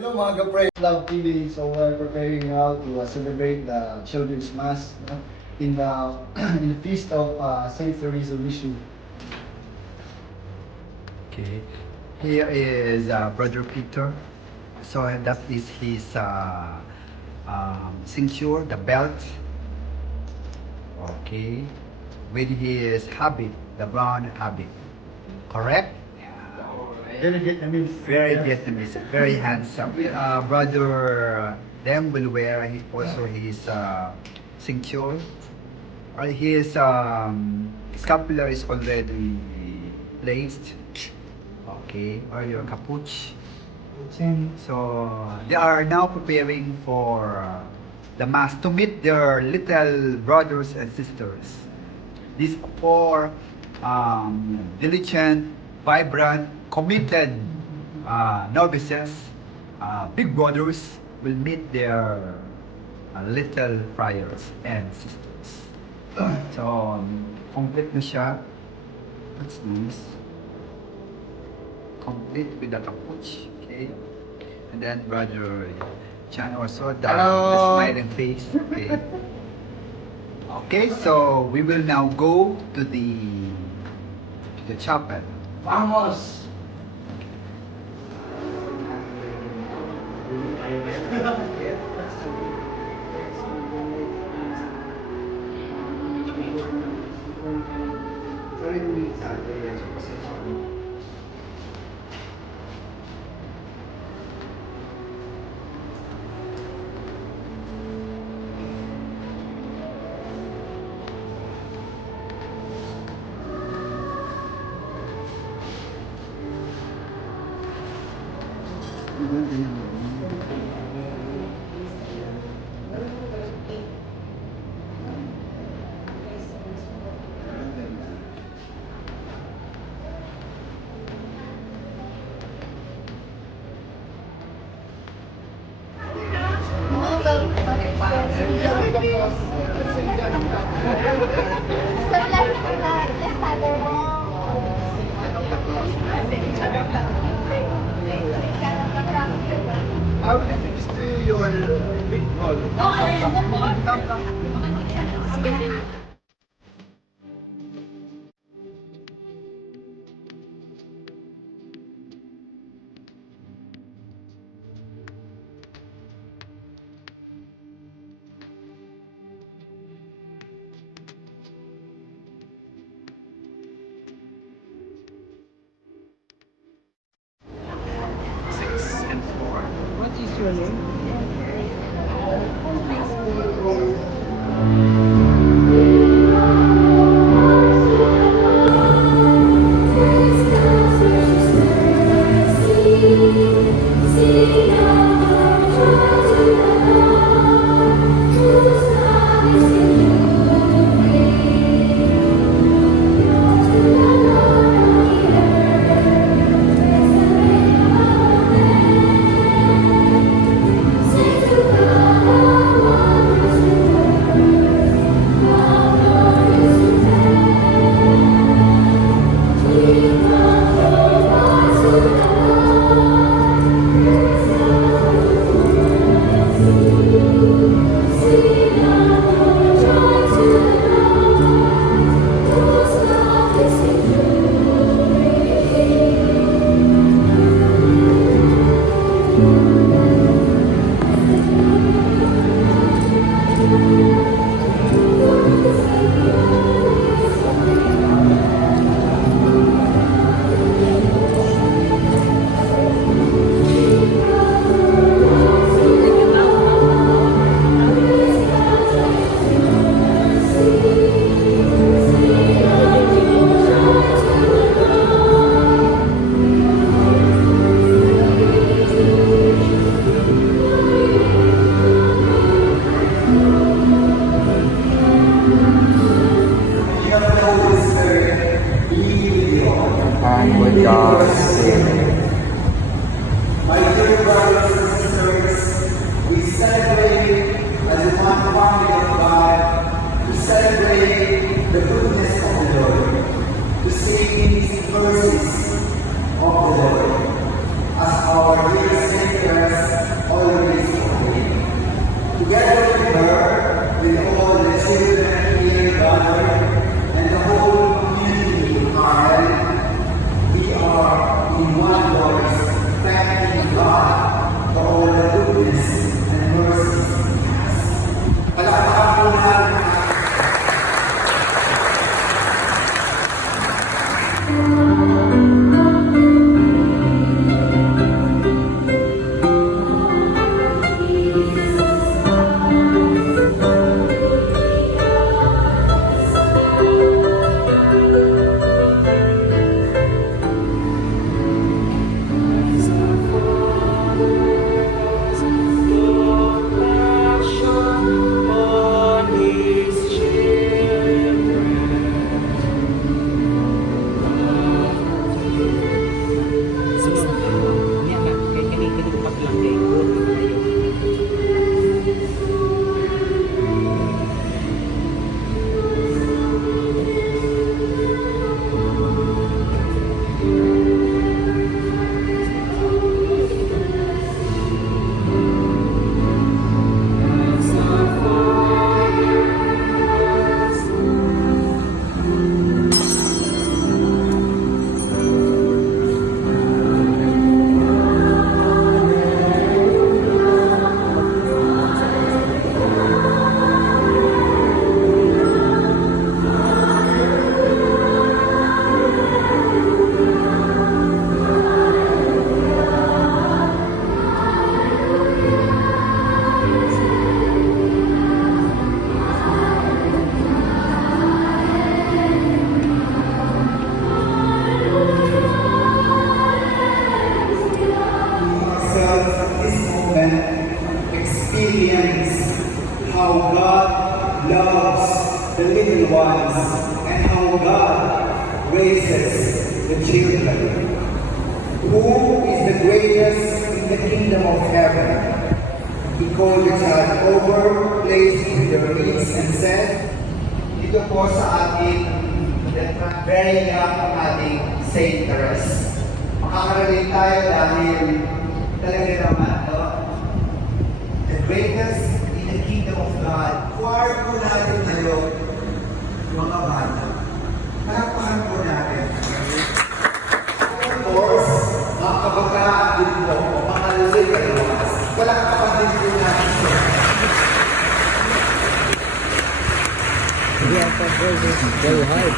Hello mga ka-friends, Love TV. So we're preparing now to celebrate the Children's Mass in the in the feast of Saint Teresa of Lisieux. Okay. Here is Brother Peter. So that is his cincture, the belt. Okay. With his habit, the brown habit. Correct? Very Vietnamese. Very Vietnamese, very handsome. Brother Dem will wear also his cincture. His scapular is already placed. Okay, or your capuch. So they are now preparing for the mass to meet their little brothers and sisters. These four diligent, vibrant, committed novices, big brothers, will meet their little friars and sisters. So, complete na siya. That's nice. Complete with the capuch. Okay. And then Brother Chan also, the smiling face. Okay. Okay, so we will now go to the chapel. Vamos! How did you do your big ball? What is your name? Experience how God loves the little ones and how God raises the children. Who is the greatest in the kingdom of heaven? He called the child over, placed in the reeds and said, dito po sa ating very young ating Saint Therese. Makakaraling tayo dahil talaga naman, no? The greatest in the kingdom of God. Choir po natin ngayon, mga bata. Palakpakan po natin. Of course, mga kabataan din po, mga liligawas. Palakpakan din po natin. Very hard.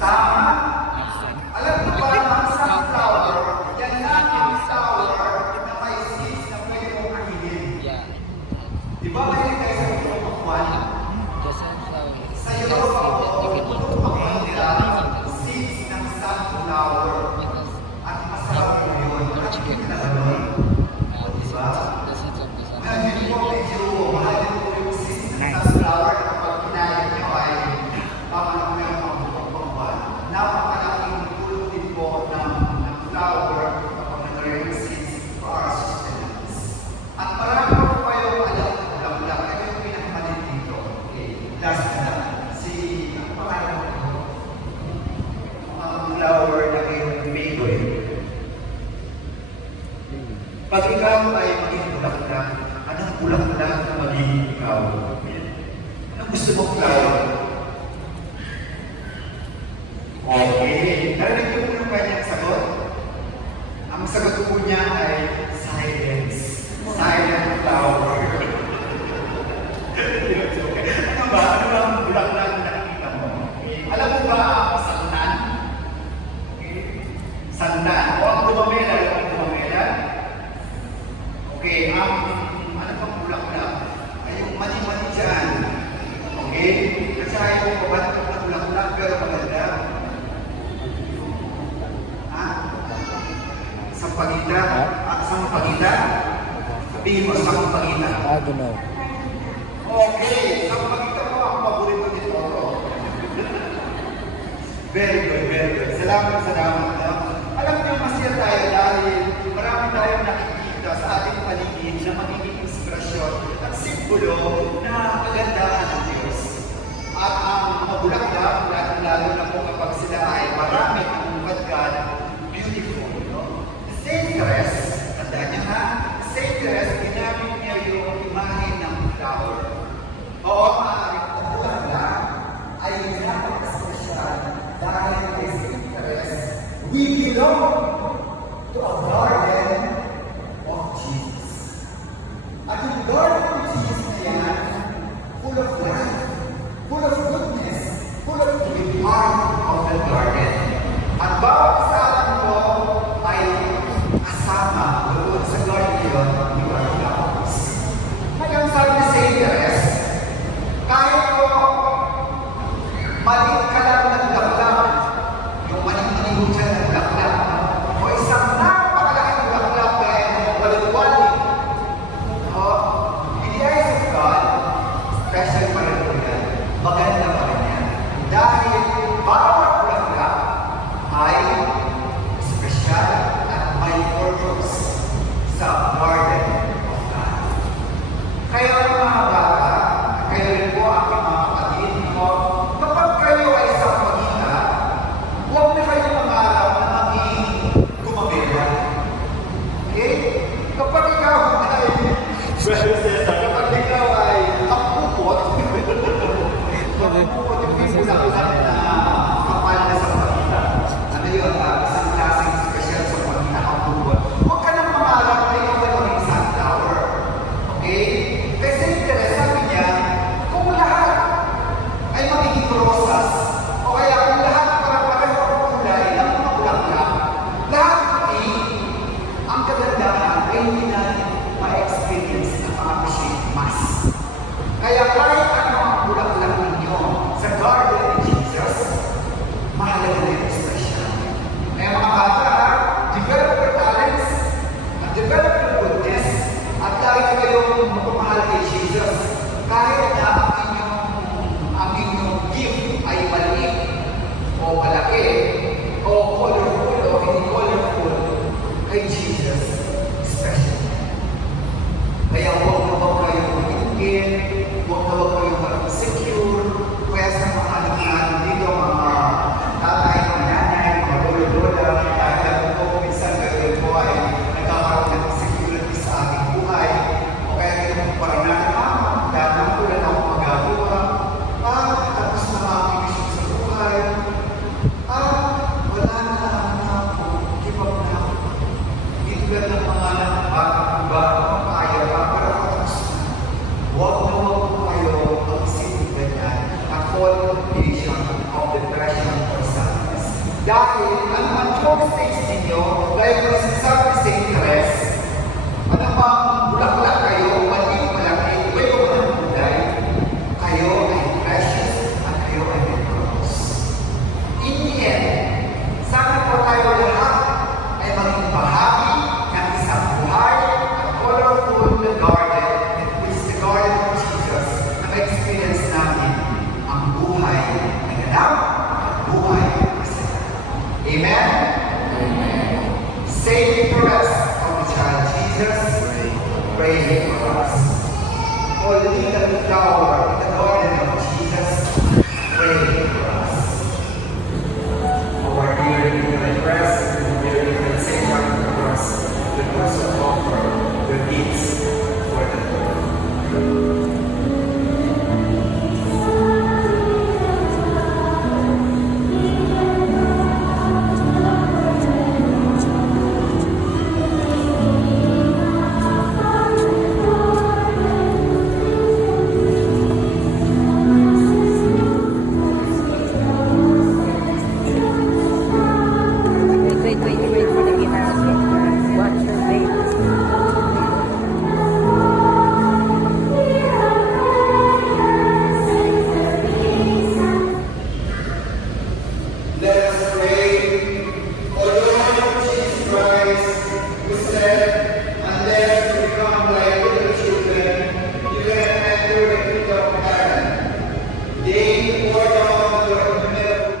Tama. Alam mo ba, ang sunflower, yan lang ang flower na may seeds na pwede mong kainin. Yeah. Di ba mahilig kayo sa tulong pakwan? The sunflower. Sa Europe ako, tulong pakwan nila, seeds ng sunflower. At masarap po yun. At hindi na gano'n. Diba? The seeds of the Ngayon po, sunflower. medyo mahal po yung seeds ng sunflower na kapag kinain nyo ay paano meron ang pakwan. Napakalaking tulong din po ng flower kapag nagkaroon yung seeds for our sustenance. At marami po kayo alam lang kayo yung pinakamalit dito. Okay, last na. Si, ang pangalan ko, ang flower na kayo Maygoy. Pag ikaw ay maging bulaklak, anong bulaklak na magiging ikaw? Anong gusto mong flower? Okay. Narinig ko po yung kanyang sagot. Ang sagot po niya ay silence. Silent flower. Ano ba? Ano ba ang bulaklak na nakikita mo? Alam mo ba ang sandan? Sandan. O ang dumamela. Alam mo ang dumamela? Okay. Ang ano pang bulaklak? Ay yung mani-mani dyan. Okay? Kasi ayaw ko ba ng bulaklak pero maganda? Sampagita? Sampagita? Sabihin mo, sampagita. I don't know. Okay, sampagita po ang paborito ni Toro. Very good, very good. Salamat, salamat. Alam niyo, masaya tayo dahil marami tayong nakikita sa ating paligid na magiging inspirasyon at simbolo na kagandahan ng Diyos. At ang mabulaklak, lalo na po kapag sila ay marami ang God, beautiful. Saint Therese, tandaan niya ha, Saint Therese, ginamit niya yung imahe ng flower. Oo, maaaring upuan lang ay napaka-special dahil kay Saint Therese, we belong to a garden of Jesus. At yung garden of Jesus na yan, full of life, full of goodness, full of the heart of the garden. At bawat isa mo ay kasama doon sa garden ni our flowers. Ngayon sabi ni Saint Therese, kahit po maliit ka lang ng laklak, yung maning-maning dyan ng laklak, Dahil ang mature stage ninyo, dahil kung nasasabi sa interest, ano bang bulaklak kayo, maliit malaki, iba mo ng kulay, kayo ay precious at kayo ay precious. In the end, sana po tayo lahat ay maging bahagi ng isang buhay na colorful na garden, which is the garden of Jesus, na ma-experience natin ang buhay na ganap at buhay na masaya. Amen? Say for us, O child Jesus, pray for us. O little flower in the garden of Jesus, pray for us. Our dear little press, dear little Savior of the cross, we also offer the gifts for the Lord. Wait for the guitar. Watch your baby. Let us pray. O Lord Jesus Christ, who said, unless you become like little children, you cannot enter the kingdom of heaven. They pour down your humility.